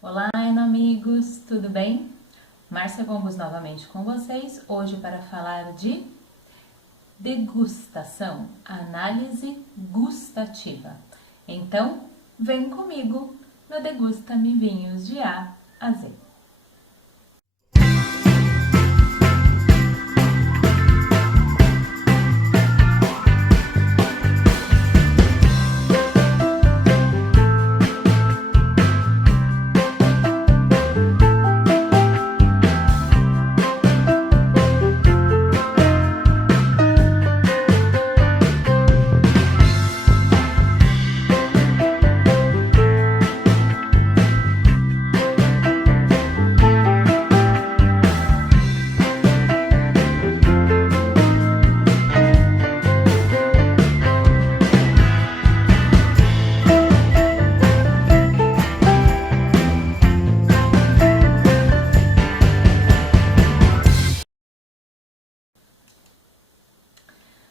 Olá, amigos, tudo bem? Márcia Gomes novamente com vocês, hoje para falar de degustação, análise gustativa. Então, vem comigo no Degusta-me Vinhos de A a Z.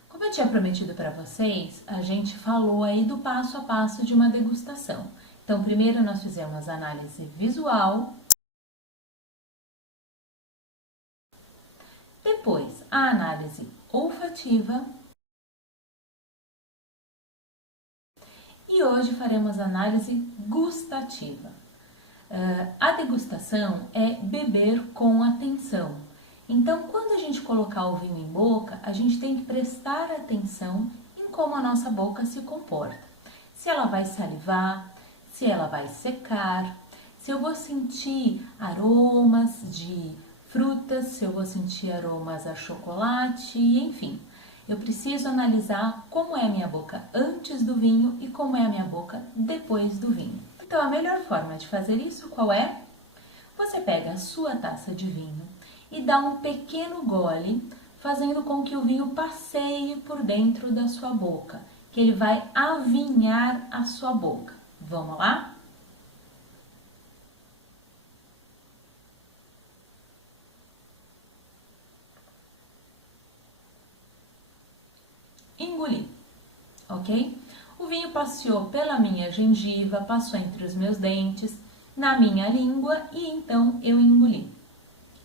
Como eu tinha prometido para vocês, a gente falou aí do passo a passo de uma degustação. Então, primeiro nós fizemos a análise visual, depois a análise olfativa e hoje faremos a análise gustativa. A degustação é beber com atenção. Então, quando a gente colocar o vinho em boca, a gente tem que prestar atenção em como a nossa boca se comporta. Se ela vai salivar, se ela vai secar, se eu vou sentir aromas de frutas, se eu vou sentir aromas a chocolate, enfim. Eu preciso analisar como é a minha boca antes do vinho e como é a minha boca depois do vinho. Então, a melhor forma de fazer isso, qual é? Você pega a sua taça de vinho e dá um pequeno gole, fazendo com que o vinho passeie por dentro da sua boca, que ele vai avinhar a sua boca. Vamos lá? Engolir, ok? O vinho passeou pela minha gengiva, passou entre os meus dentes, na minha língua e então eu engoli.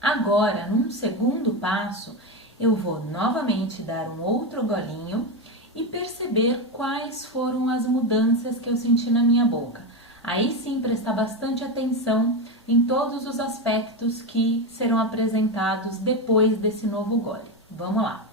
Agora, num segundo passo, eu vou novamente dar um outro golinho e perceber quais foram as mudanças que eu senti na minha boca. Aí sim, prestar bastante atenção em todos os aspectos que serão apresentados depois desse novo gole. Vamos lá!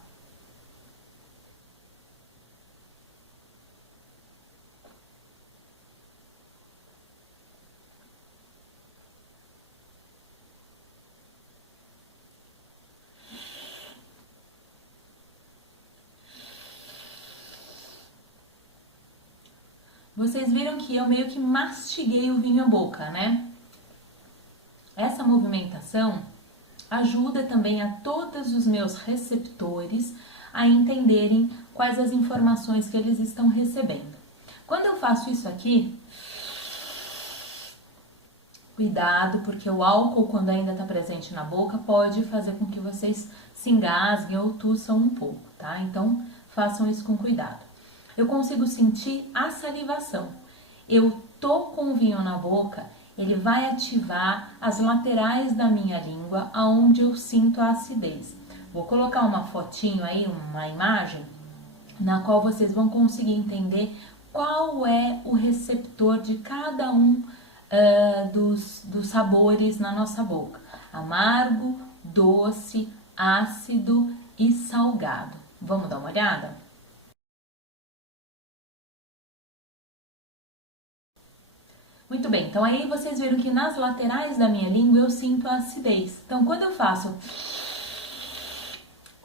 Vocês viram que eu meio que mastiguei o vinho à boca, né? Essa movimentação ajuda também a todos os meus receptores a entenderem quais as informações que eles estão recebendo. Quando eu faço isso aqui, cuidado, porque o álcool, quando ainda está presente na boca, pode fazer com que vocês se engasguem ou tussam um pouco, tá? Então, façam isso com cuidado. Eu consigo sentir a salivação. Eu tô com o vinho na boca, ele vai ativar as laterais da minha língua, aonde eu sinto a acidez. Vou colocar uma fotinho aí, uma imagem, na qual vocês vão conseguir entender qual é o receptor de cada um dos sabores na nossa boca. Amargo, doce, ácido e salgado. Vamos dar uma olhada? Muito bem, então aí vocês viram que nas laterais da minha língua eu sinto a acidez. Então quando eu faço,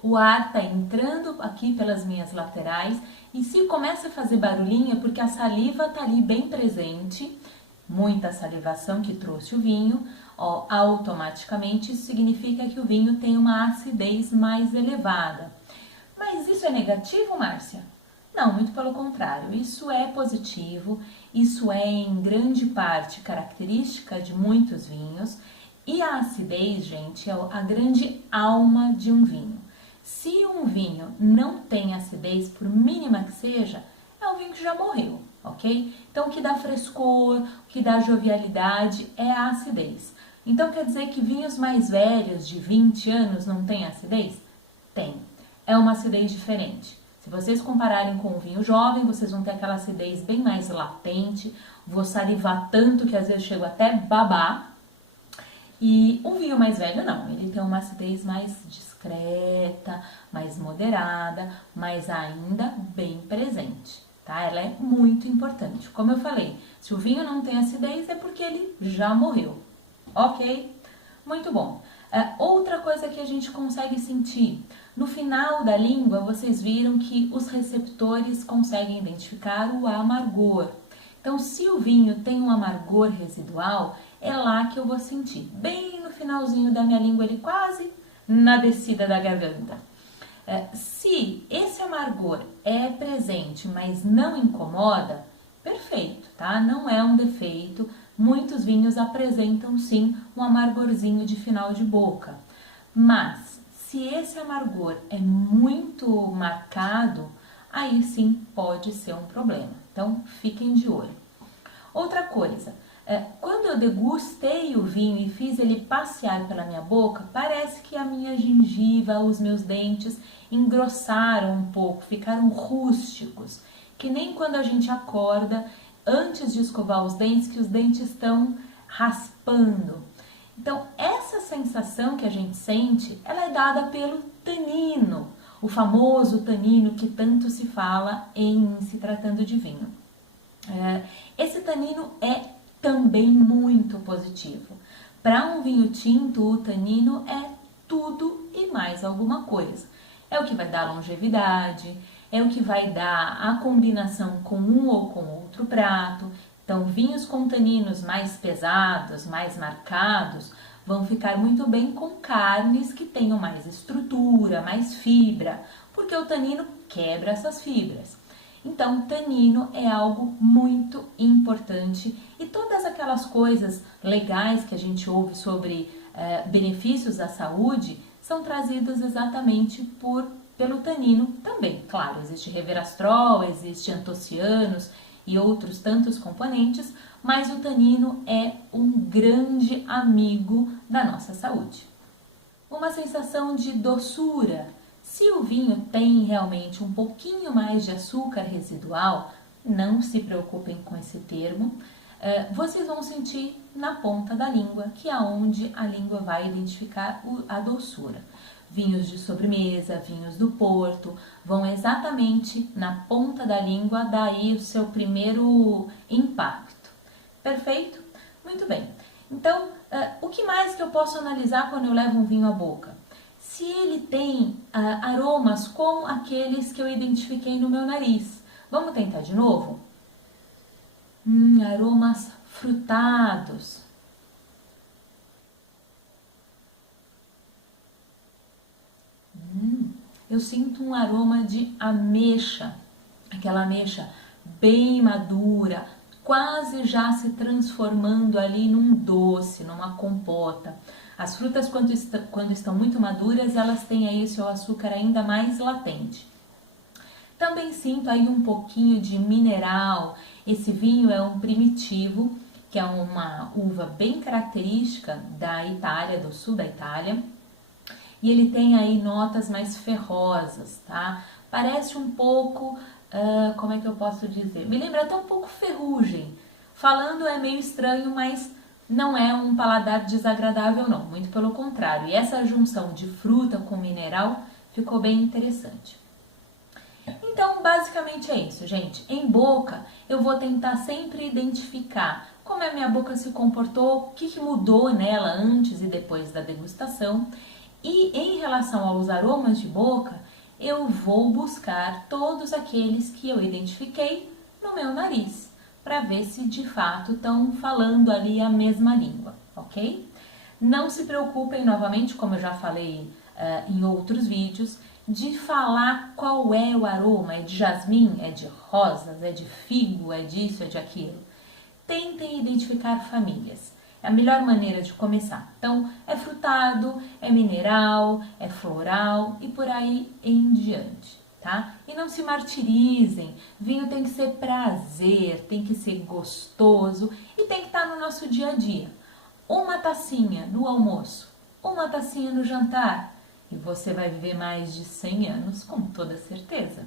o ar tá entrando aqui pelas minhas laterais e se começa a fazer barulhinho é porque a saliva tá ali bem presente, muita salivação que trouxe o vinho, ó, automaticamente isso significa que o vinho tem uma acidez mais elevada. Mas isso é negativo, Márcia? Não, muito pelo contrário, isso é positivo, isso é em grande parte característica de muitos vinhos e a acidez, gente, é a grande alma de um vinho. Se um vinho não tem acidez, por mínima que seja, é um vinho que já morreu. ok? Então o que dá frescor, o que dá jovialidade é a acidez. Então quer dizer que vinhos mais velhos, de 20 anos, não têm acidez? Tem. É uma acidez diferente. Se vocês compararem com o vinho jovem, vocês vão ter aquela acidez bem mais latente, vou salivar tanto que às vezes chego até babar. E o vinho mais velho não, ele tem uma acidez mais discreta, mais moderada, mas ainda bem presente, tá? Ela é muito importante. Como eu falei, se o vinho não tem acidez é porque ele já morreu, ok? Muito bom. Outra coisa que a gente consegue sentir, no final da língua vocês viram que os receptores conseguem identificar o amargor. Então, se o vinho tem um amargor residual, é lá que eu vou sentir, bem no finalzinho da minha língua, ele quase na descida da garganta. Se esse amargor é presente, mas não incomoda, perfeito, tá? Não é um defeito. Muitos vinhos apresentam sim um amargorzinho de final de boca. Mas se esse amargor é muito marcado, aí sim pode ser um problema. Então fiquem de olho. Outra coisa, quando eu degustei o vinho e fiz ele passear pela minha boca, parece que a minha gengiva, os meus dentes engrossaram um pouco, ficaram rústicos, que nem quando a gente acorda, antes de escovar os dentes, que os dentes estão raspando. Então, essa sensação que a gente sente, ela é dada pelo tanino, o famoso tanino que tanto se fala em se tratando de vinho. Esse tanino é também muito positivo. Para um vinho tinto, o tanino é tudo e mais alguma coisa. É o que vai dar longevidade, é o que vai dar a combinação com um ou com outro prato. Então, vinhos com taninos mais pesados, mais marcados, vão ficar muito bem com carnes que tenham mais estrutura, mais fibra, porque o tanino quebra essas fibras. Então, tanino é algo muito importante e todas aquelas coisas legais que a gente ouve sobre benefícios da saúde são trazidas exatamente pelo tanino também. Claro, existe resveratrol, existe antocianos e outros tantos componentes, mas o tanino é um grande amigo da nossa saúde. Uma sensação de doçura. Se o vinho tem realmente um pouquinho mais de açúcar residual, não se preocupem com esse termo, vocês vão sentir na ponta da língua, que é onde a língua vai identificar a doçura. Vinhos de sobremesa, vinhos do Porto, vão exatamente na ponta da língua, daí o seu primeiro impacto. Perfeito? Muito bem. Então, o que mais que eu posso analisar quando eu levo um vinho à boca? Se ele tem aromas como aqueles que eu identifiquei no meu nariz. Vamos tentar de novo? Aromas frutados. Eu sinto um aroma de ameixa, aquela ameixa bem madura, quase já se transformando ali num doce, numa compota. As frutas, quando estão muito maduras, elas têm aí o seu açúcar ainda mais latente. Também sinto aí um pouquinho de mineral. Esse vinho é um primitivo, que é uma uva bem característica da Itália, do sul da Itália. E ele tem aí notas mais ferrosas, tá? Parece um pouco, como é que eu posso dizer? Me lembra até um pouco ferrugem. Falando é meio estranho, mas não é um paladar desagradável não, muito pelo contrário. E essa junção de fruta com mineral ficou bem interessante. Então, basicamente é isso, gente. Em boca, eu vou tentar sempre identificar como a minha boca se comportou, o que mudou nela antes e depois da degustação. E em relação aos aromas de boca, eu vou buscar todos aqueles que eu identifiquei no meu nariz, para ver se de fato estão falando ali a mesma língua, ok? Não se preocupem, novamente, como eu já falei em outros vídeos, de falar qual é o aroma, é de jasmim, é de rosas, é de figo, é disso, é de aquilo. Tentem identificar famílias. É a melhor maneira de começar. Então, é frutado, é mineral, é floral e por aí em diante. tá? E não se martirizem, vinho tem que ser prazer, tem que ser gostoso e tem que estar no nosso dia a dia. Uma tacinha no almoço, uma tacinha no jantar e você vai viver mais de 100 anos com toda certeza.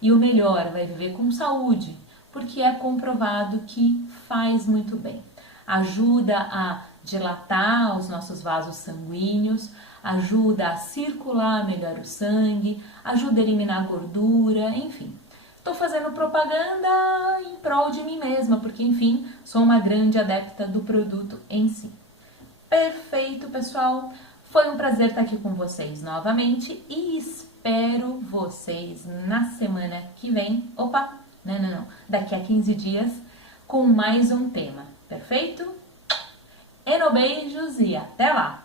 E o melhor, vai viver com saúde, porque é comprovado que faz muito bem. Ajuda a dilatar os nossos vasos sanguíneos, ajuda a circular melhor o sangue, ajuda a eliminar gordura, enfim. Estou fazendo propaganda em prol de mim mesma, porque, enfim, sou uma grande adepta do produto em si. Perfeito, pessoal! Foi um prazer estar aqui com vocês novamente e espero vocês na semana que vem. Opa, não, daqui a 15 dias com mais um tema, perfeito? Beijos e até lá!